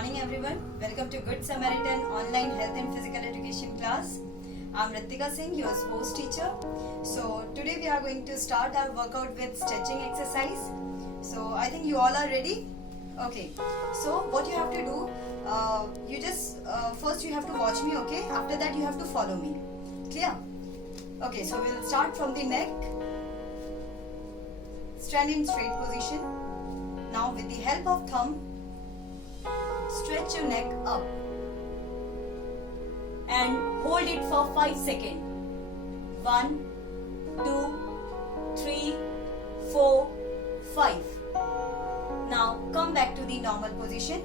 morning everyone. Welcome to Good Samaritan online health and physical education class. I'm Ritika Singh, your sports teacher. So today we are going to start our workout with stretching exercise. So I think you all are ready. Okay. So what you have to do, you just first you have to watch me. Okay. After that you have to follow me. Clear? Okay. So we'll start from the neck. Stand in straight position. Now with the help of thumb, stretch your neck up and hold it for 5 seconds. 1, 2, 3, 4, 5. Now come back to the normal position.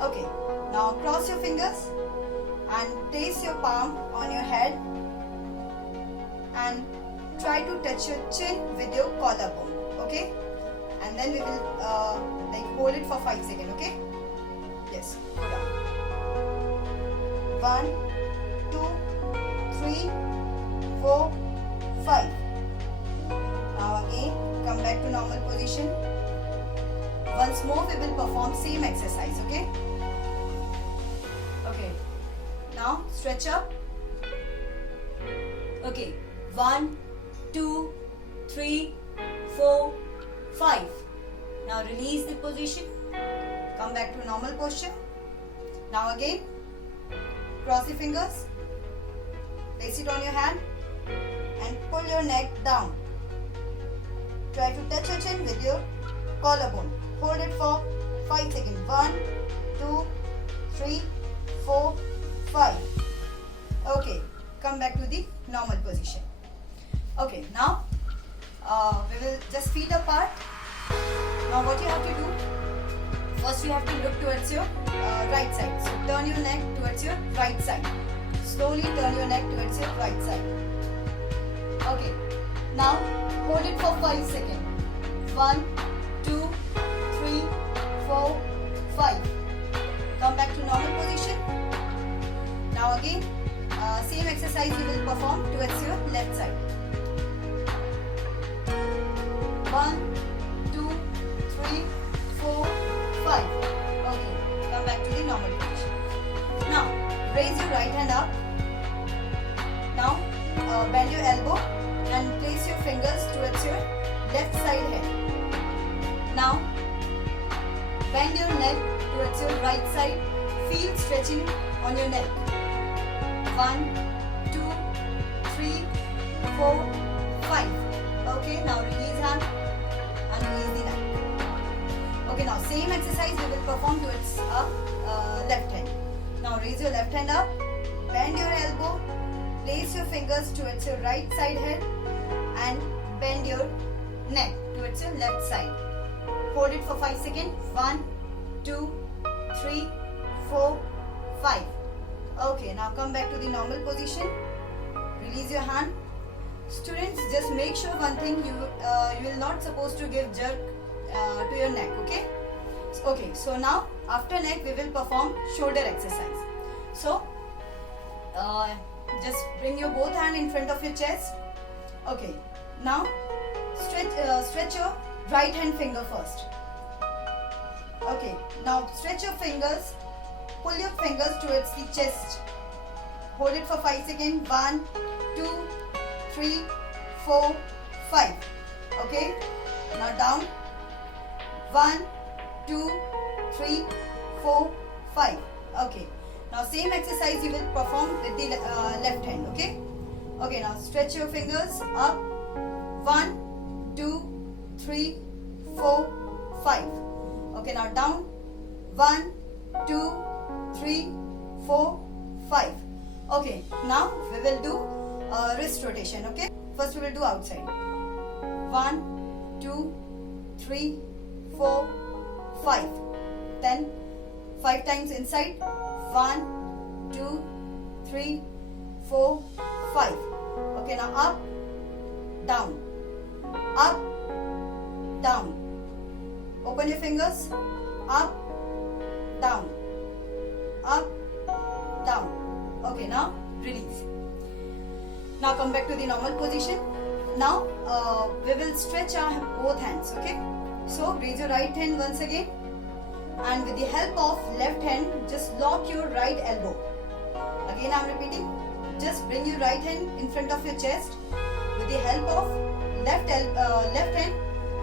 Okay, now cross your fingers and place your palm on your head and try to touch your chin with your collarbone. Okay, and then we will hold it for 5 seconds. Okay, yes, go down. 1, 2, 3, 4, 5. Now again come back to normal position. Once more we will perform same exercise. Okay, now stretch up. Okay, 1, 2, 3, 4, 5. Now release the position. Come back to normal posture. Now again, cross your fingers. Place it on your hand and pull your neck down. Try to touch your chin with your collarbone. Hold it for 5 seconds. 1, 2, 3, 4, 5. Okay, come back to the normal position. Okay, now we will just feet apart. Now what you have to do, first you have to look towards your right side. So turn your neck towards your right side. Slowly turn your neck towards your right side. Okay, now hold it for 5 seconds. 1, 2, 3, 4, 5. Come back to normal position. Now again, same exercise you will perform towards your left side. 1, 2, 3, 4, 5. Okay, come back to the normal position. Now, raise your right hand up. Now, bend your elbow and place your fingers towards your left side head. Now, bend your neck towards your right side. Feel stretching on your neck. 1, 2, 3, 4, 5. Okay, now release hand and release the neck. Okay, now same exercise we will perform towards left hand. Now raise your left hand up, bend your elbow, place your fingers towards your right side head and bend your neck towards your left side. Hold it for 5 seconds. 1, 2, 3, 4, 5. Okay, now come back to the normal position. Release your hand. Students, just make sure one thing, you will not supposed to give jerk to your neck. Okay, so now after neck we will perform shoulder exercise. So just bring your both hand in front of your chest. Okay, now stretch your right hand finger first. Okay, now stretch your fingers. Pull your fingers towards the chest. Hold it for 5 seconds. 1, 2, 3, 4, 5. Okay, now down. 1, 2, 3, 4, 5. Okay, now same exercise you will perform with the left hand. Okay, now stretch your fingers up. 1, 2, 3, 4, 5. Okay, now down. 1, 2, 3, 4, 5. Okay, now we will do wrist rotation. Okay, first we will do outside. 1, 2, 3, 4, 5. Then 5 times inside. 1, 2, 3, 4, 5. Okay, now up, down, up, down. Open your fingers. Up, down, up, down. Okay, now release. Now come back to the normal position. Now we will stretch our both hands. Okay, so raise your right hand once again. and with the help of left hand, just lock your right elbow. Again I am repeating, just bring your right hand in front of your chest. With the help of left hand,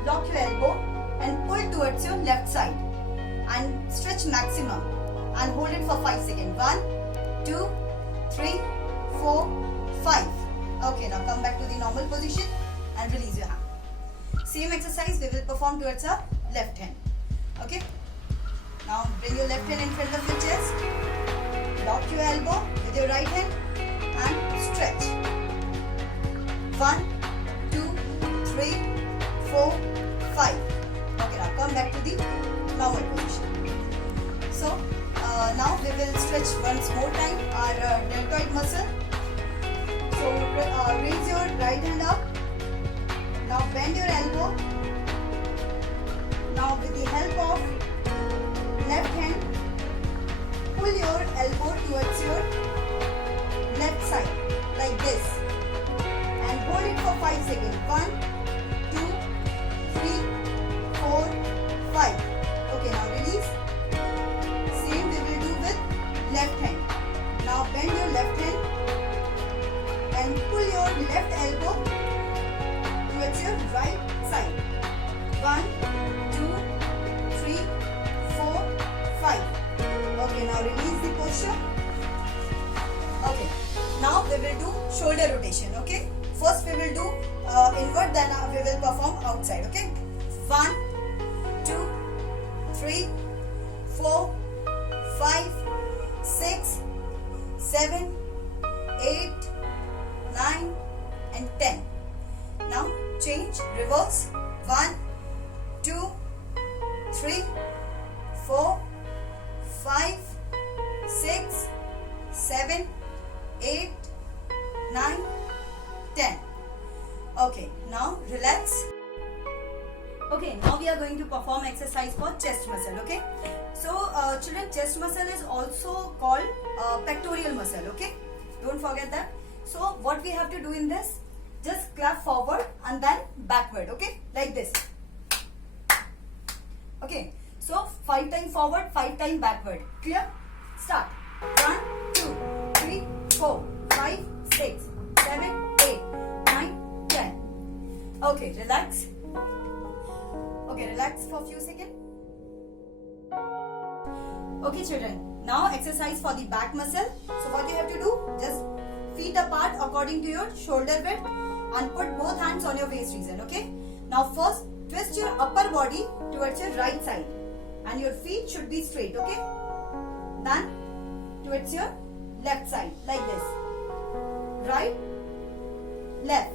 lock your elbow and pull towards your left side and stretch maximum and hold it for 5 seconds. 1, 2, 3, 4, 5. Okay, now come back to the normal position and release your hand. Same exercise we will perform towards our left hand. Okay, now bring your left hand in front of your chest, lock your elbow with your right hand and stretch. 1, 2, 3, 4, 5. Okay, now come back to the normal position. So now we will stretch once more time our deltoid muscle. So raise your right hand up. Now bend your elbow. Now with the help of left hand, pull your elbow towards your left side like this and hold it for 5 seconds. 1, 2, 3, 4, 5. Okay, now release. Same we will do with left hand. Now bend your left hand and pull your left elbow towards your right side. 1, 2, 3, 4, 5. Okay, now release the posture. Okay, now we will do shoulder rotation. Okay, first we will do inward, then we will perform outside. Okay, 1, 2, 3, 4, 5, 6, 7, 8, 9 and 10. Now change, reverse. 1, 2, 3, 4, 5, 6, 7, 8, 9, 10. Okay, now relax. Okay, now we are going to perform exercise for chest muscle. Okay, so children, chest muscle is also called pectoral muscle. Okay, don't forget that. So what we have to do in this, just clap forward and then backward. Okay, like this. Okay, so 5 times forward, 5 times backward. Clear? Start. 1, 2, 3, 4, 5, 6, 7, 8, 9, 10. Okay, relax. Okay, relax for a few seconds. Okay children, now exercise for the back muscle. So what you have to do, just feet apart according to your shoulder width and put both hands on your waist region. Okay, now first twist your upper body towards your right side and your feet should be straight. Okay, then towards your left side like this. Right, left.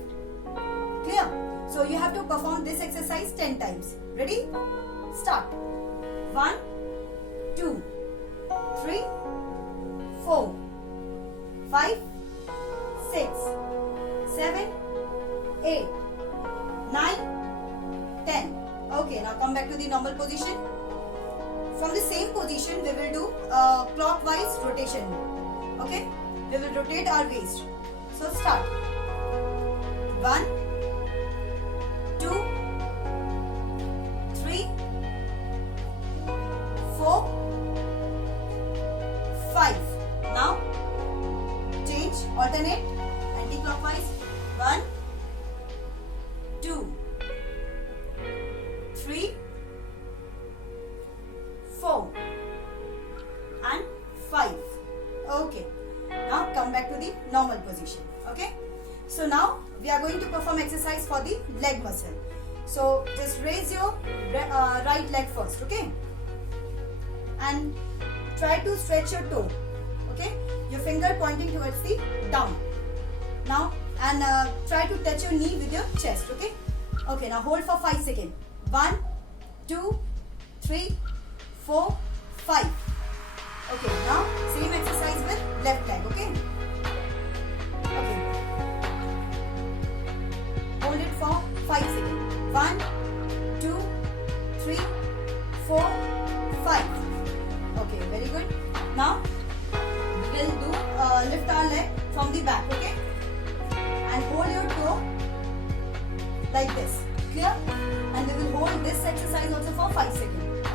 Clear? So you have to perform this exercise 10 times. Ready? Start. 1, 2, 3, 4, 5, 6, 7, 8, 9, 10. Okay, now come back to the normal position. From the same position, we will do clockwise rotation. Okay, we will rotate our waist. So start. 1, 2, 3, 4, 5. Now change, alternate, anti-clockwise. 1, 2, 3, 4 and 5. Okay, now come back to the normal position. Okay, so now we are going to perform exercise for the leg muscle. So just raise your right leg first. Okay, and try to stretch your toe. Okay, your finger pointing towards the down. Now and try to touch your knee with your chest. Okay, okay, now hold for 5 seconds. 1, 2, 3, 4, 5. Okay, now same exercise with left leg. Okay, okay, hold it for 5 seconds. 1, 2, 3, 4, 5. Okay, very good. Now we will do lift our leg from the back. Okay, and hold your toe like this. Clear? And we will hold this exercise also for 5 seconds.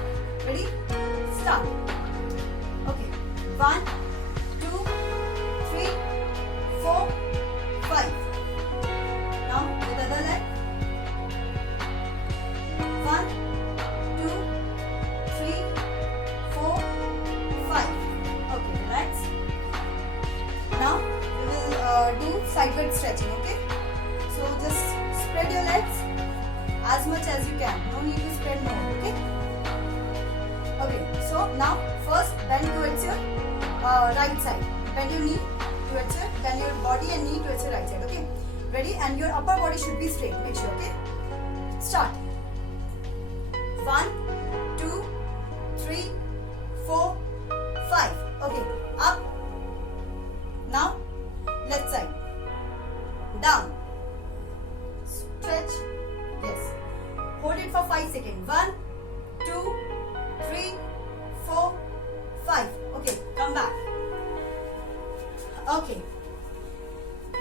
Ready? Start. Okay. 1, 2, 3, 4, 5. Now with the other leg. 1, 2, 3, 4, 5. Okay, relax. Now we will do sideward stretching. Okay. So just spread your legs as much as you can. No need to spread more. Okay. Okay. So now first bend towards your right side. Bend your knee towards your, bend your body and knee towards your right side. Okay. Ready? And your upper body should be straight. Make sure. Okay. Start. 1, 2, 3, 4, 5. Okay. Up. Now left side. Down. Stretch. Yes. Hold it for 5 seconds. 1, 2, 3, 4, 5. Okay. Come back. Okay.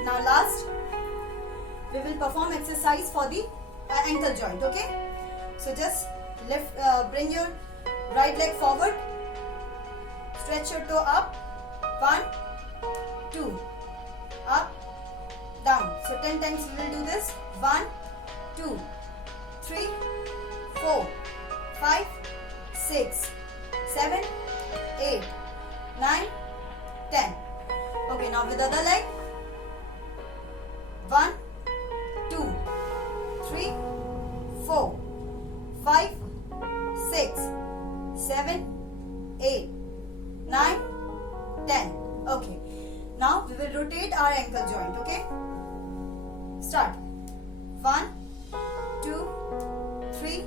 Now last, we will perform exercise for the ankle joint. Okay. So just lift, bring your right leg forward. Stretch your toe up. 1, 2. Up. Down. So 10 times we will do this. 1, 2, 3, 4, 5, 6, 7, 8, 9, 10. Okay, now with the other leg. 1, 2, 3, 4, 5, 6, 7, 8, 9, 10. Okay. Now we will rotate our ankle joint. Okay. Start. 1, 2, 3,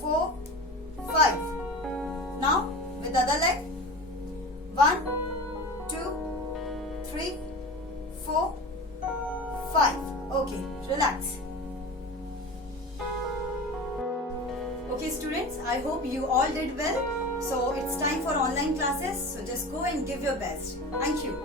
4, 5. Now with the other leg. 1, 2, 3, 4, 5. Okay, relax. Okay students, I hope you all did well. So it's time for online classes. So just go and give your best. Thank you.